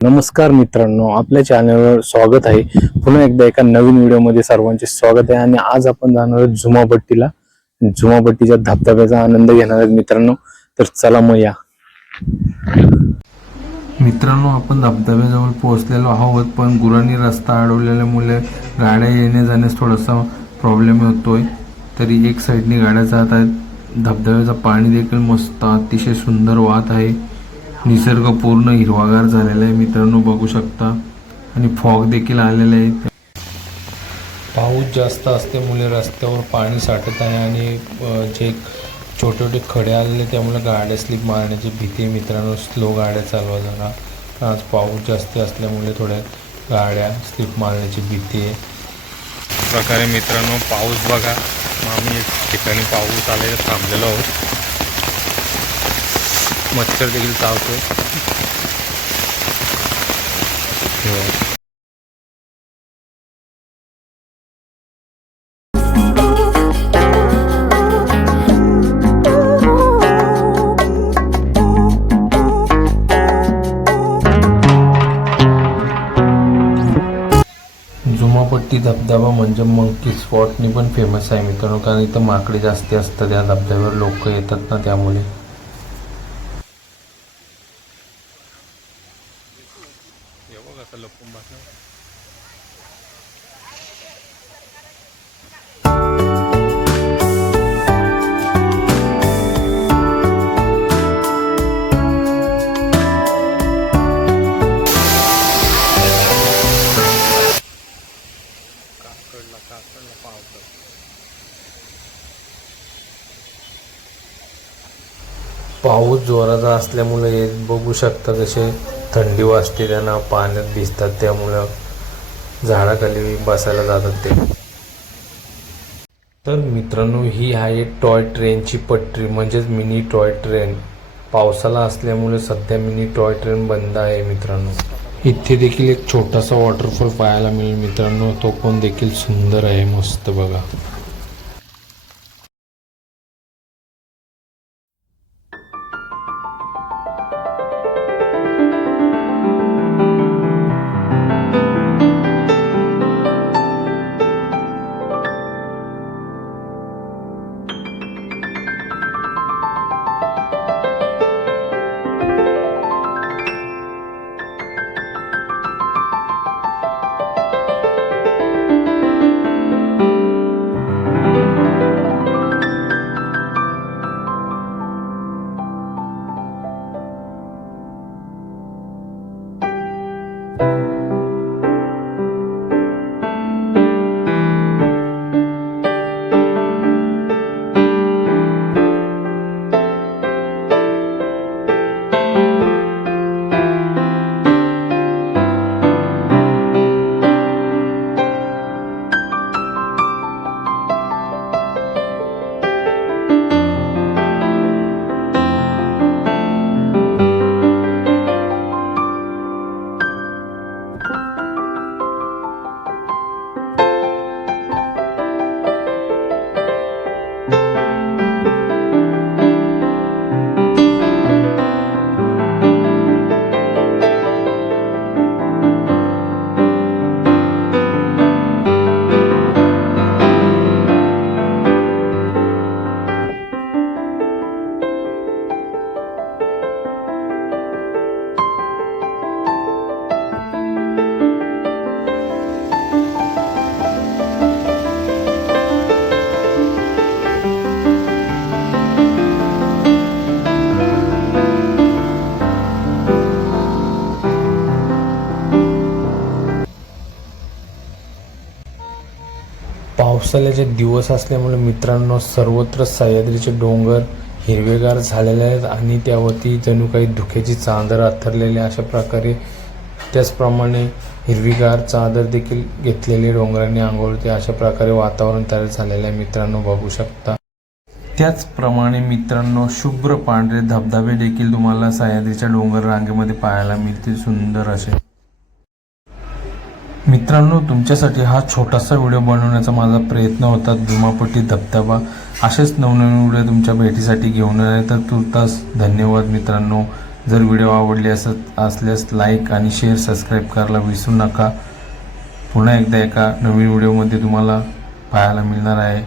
नमस्कार मित्रांनो, आपल्या चॅनलवर स्वागत आहे. पुन्हा एकदा एका नवीन व्हिडिओमध्ये सर्वांचे स्वागत आहे. आणि आज आपण जाणार आहोत झुमापट्टीला. झुमापट्टीच्या धबधब्याचा आनंद घेणार आहेत मित्रांनो. तर चला मग या. मित्रांनो, आपण धबधब्याजवळ पोहोचलेलो आहोत, पण गुरांनी रस्ता अडवलेल्यामुळे गाड्या येण्या जाण्यास थोडासा प्रॉब्लेम होतोय. तरी एक साईडने गाड्या जात आहेत. धबधब्याचं पाणी देखील मस्त अतिशय सुंदर वाहत आहे. निसर्ग पूर्ण हिरवागार झालेला आहे मित्रांनो, बघू शकता. आणि फॉग देखील आलेला आहे. पाऊस जास्त असल्यामुळे रस्त्यावर पाणी साठत आहे आणि जे छोटे छोटे खडे आलेले त्यामुळे गाड्या स्लिप मारण्याची भीती आहे मित्रांनो. स्लो गाड्या चालवा जरा. आज पाऊस जास्त असल्यामुळे थोड्या गाड्या स्लिप मारण्याची भीती आहे. प्रकारे मित्रांनो पाऊस बघा. आम्ही एक ठिकाणी पाऊस आलेला थांबलेलो आहोत. मच्छर देखील चावतोय. झुमापट्टी धबधबा म्हणजे मंकी स्पॉटनी पण फेमस आहे मित्रांनो, कारण इथं माकडे जास्ती असतात. या धबधब्यावर लोक येतात ना, त्यामुळे. पाऊस जोराचा असल्यामुळे बघू शकता कसे थंडी वाजते त्यांना, पाण्यात भिजतात, त्यामुळं झाडाखाली बसायला जातात ते. तर मित्रांनो, ही आहे टॉय ट्रेनची पटरी, म्हणजेच मिनी टॉय ट्रेन. पावसाला असल्यामुळे सध्या मिनी टॉय ट्रेन बंद आहे मित्रांनो. इथे देखील एक छोटासा वॉटरफॉल पाहायला मिळेल मित्रांनो. तो पण देखील सुंदर आहे, मस्त बघा. पावसाळ्याचे दिवस असल्यामुळे मित्रांनो, सर्वत्र सह्याद्रीचे डोंगर हिरवेगार झालेले आहेत आणि त्यावरती जणू काही धुक्याची चादर अंथरलेली अशा प्रकारे. त्याचप्रमाणे हिरवीगार चादर देखील घेतलेले डोंगरांनी आंघोळते, अशा प्रकारे वातावरण तयार झालेले आहे मित्रांनो, बघू शकता. त्याचप्रमाणे मित्रांनो, शुभ्र पांढरे धबधबे देखील तुम्हाला सह्याद्रीच्या डोंगर रांगेमध्ये पाहायला मिळतील, सुंदर असे. मित्रांनो, तुमच्यासाठी हा छोटासा व्हिडिओ बनवण्याचा माझा प्रयत्न होता. झुमापट्टी धबधबा असेच नवनवीन व्हिडिओ तुमच्या भेटीसाठी घेऊन आले. तर तुर्तास धन्यवाद मित्रांनो. जर व्हिडिओ आवडले असल्यास लाईक आणि शेअर सबस्क्राईब करायला विसरू नका. पुन्हा एकदा एका नवीन व्हिडिओमध्ये तुम्हाला पाहायला मिळणार आहे.